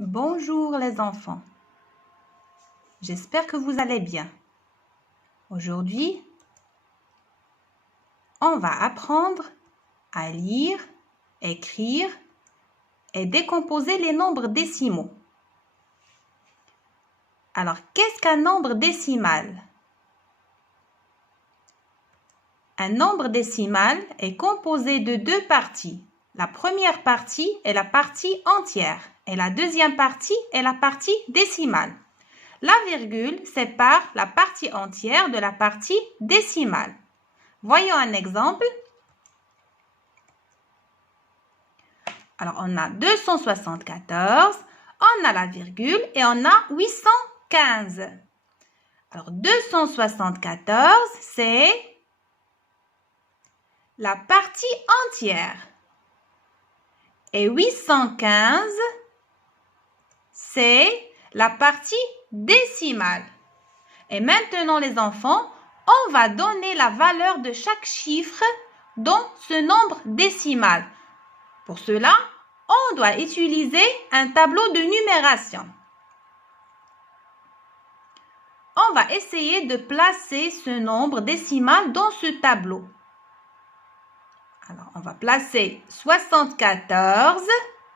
Bonjour les enfants, j'espère que vous allez bien. Aujourd'hui, on va apprendre à lire, écrire et décomposer les nombres décimaux. Alors, qu'est-ce qu'un nombre décimal? Un nombre décimal est composé de deux parties. La première partie est la partie entière et la deuxième partie est la partie décimale. La virgule sépare la partie entière de la partie décimale. Voyons un exemple. Alors, on a 274, on a la virgule et on a 815. Alors, 274, c'est la partie entière. Et 815, c'est la partie décimale. Et maintenant, les enfants, on va donner la valeur de chaque chiffre dans ce nombre décimal. Pour cela, on doit utiliser un tableau de numération. On va essayer de placer ce nombre décimal dans ce tableau. Alors, on va placer 74,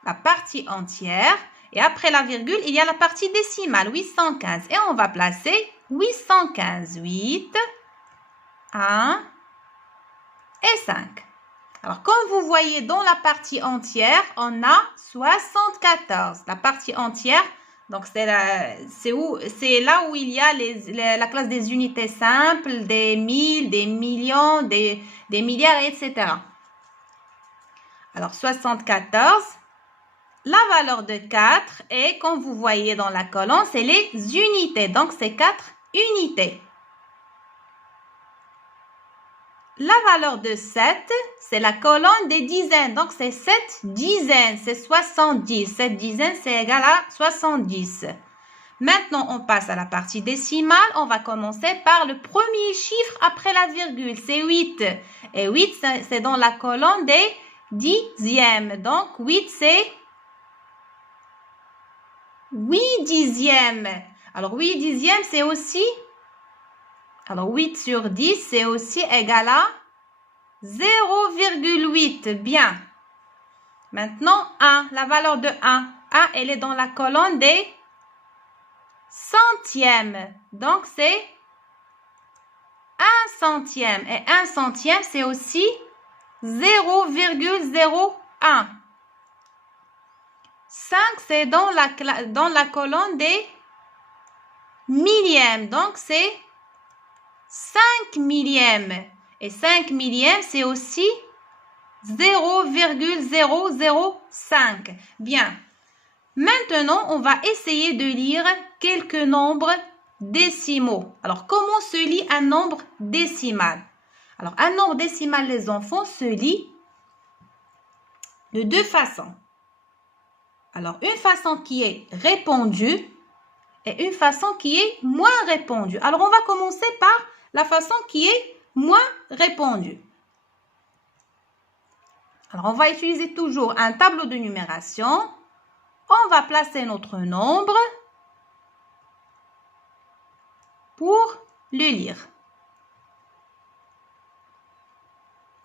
la partie entière, et après la virgule, il y a la partie décimale, 815. Et on va placer 815, 8, 1 et 5. Alors, comme vous voyez dans la partie entière, on a 74. La partie entière, donc c'est là où il y a la classe des unités simples, des mille, des millions, des milliards, etc. Alors, 74, la valeur de 4 est, comme vous voyez dans la colonne, c'est les unités. Donc, c'est 4 unités. La valeur de 7, c'est la colonne des dizaines. Donc, c'est 7 dizaines, c'est 70. 7 dizaines, c'est égal à 70. Maintenant, on passe à la partie décimale. On va commencer par le premier chiffre après la virgule. C'est 8. Et 8, c'est dans la colonne des dixièmes. Donc, 8, c'est 8 dixièmes. Alors, 8 dixièmes, c'est aussi... Alors, 8 sur 10, c'est aussi égal à 0,8. Bien. Maintenant, 1, la valeur de 1. 1, elle est dans la colonne des centièmes. Donc, c'est 1 centième. Et 1 centième, c'est aussi 0,01. 5, c'est dans la colonne des millièmes. Donc, c'est 5 millièmes. Et 5 millièmes, c'est aussi 0,005. Bien. Maintenant, on va essayer de lire quelques nombres décimaux. Alors, comment se lit un nombre décimal? Alors, un nombre décimal, les enfants, se lit de deux façons. Alors, une façon qui est répondue et une façon qui est moins répondue. Alors, on va commencer par la façon qui est moins répondue. Alors, on va utiliser toujours un tableau de numération. On va placer notre nombre pour le lire.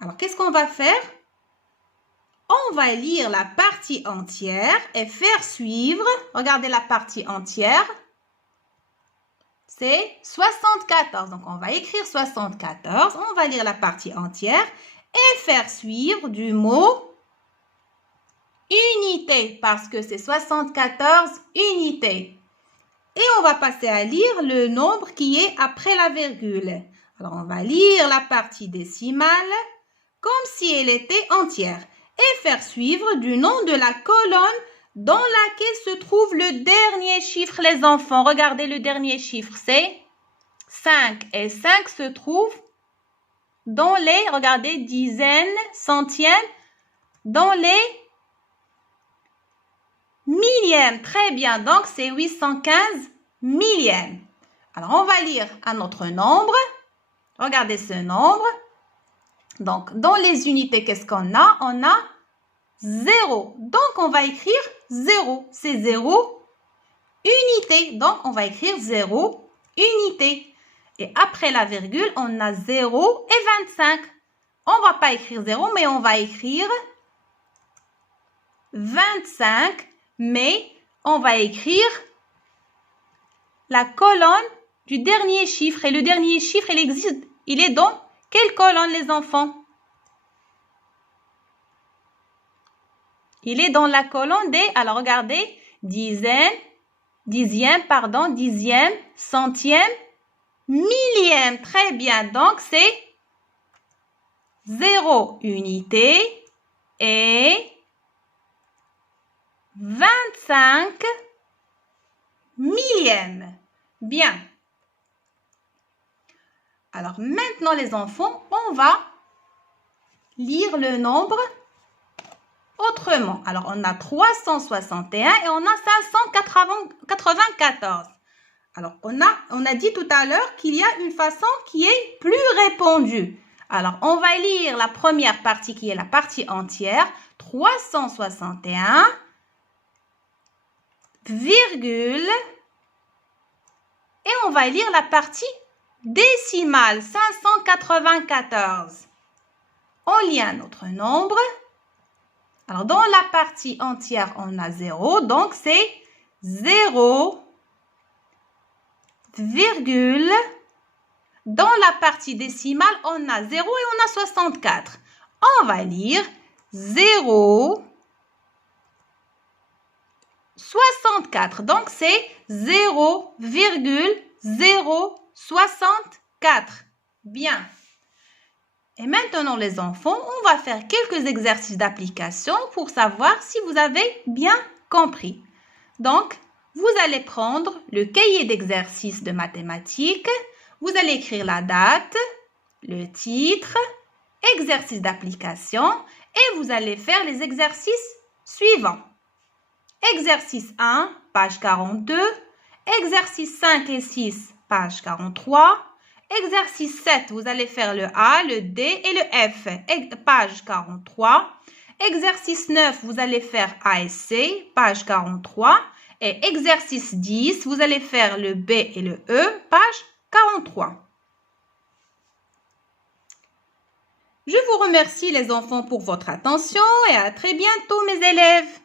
Alors, qu'est-ce qu'on va faire? On va lire la partie entière et faire suivre, regardez la partie entière, c'est 74. Donc, on va écrire 74, on va lire la partie entière et faire suivre du mot unité parce que c'est 74 unités. Et on va passer à lire le nombre qui est après la virgule. Alors, on va lire la partie décimale comme si elle était entière et faire suivre du nom de la colonne dans laquelle se trouve le dernier chiffre, les enfants. Regardez le dernier chiffre, c'est 5. Et 5 se trouve dans les, regardez, dizaines, centièmes, dans les millièmes. Très bien, donc c'est 815 millièmes. Alors, on va lire un autre nombre. Regardez ce nombre. Donc, dans les unités, qu'est-ce qu'on a? On a 0. Donc, on va écrire 0. C'est 0, unité. Donc, on va écrire 0, unité. Et après la virgule, on a 0 et 25. On ne va pas écrire 0, mais on va écrire 25. Mais on va écrire la colonne du dernier chiffre. Et le dernier chiffre, il est dans quelle colonne, les enfants? Il est dans la colonne des, alors regardez, dixième, centième, millième. Très bien. Donc, c'est 0 unité et 25 millièmes. Bien. Alors, maintenant, les enfants, on va lire le nombre autrement. Alors, on a 361 et on a 594. Alors, on a dit tout à l'heure qu'il y a une façon qui est plus répandue. Alors, on va lire la première partie qui est la partie entière. 361, virgule, et on va lire la partie décimale, 594. On lit un autre nombre. Alors, dans la partie entière, on a 0. Donc, c'est 0, virgule. Dans la partie décimale, on a 0 et on a 64. On va lire 0, 64. Donc, c'est 0,064. Bien. Et maintenant, les enfants, on va faire quelques exercices d'application pour savoir si vous avez bien compris. Donc, vous allez prendre le cahier d'exercices de mathématiques. Vous allez écrire la date, le titre, exercice d'application et vous allez faire les exercices suivants. Exercice 1, page 42. Exercice 5 et 6, page 43. Exercice 7, vous allez faire le A, le D et le F, page 43. Exercice 9, vous allez faire A et C, page 43. Et exercice 10, vous allez faire le B et le E, page 43. Je vous remercie les enfants pour votre attention et à très bientôt mes élèves.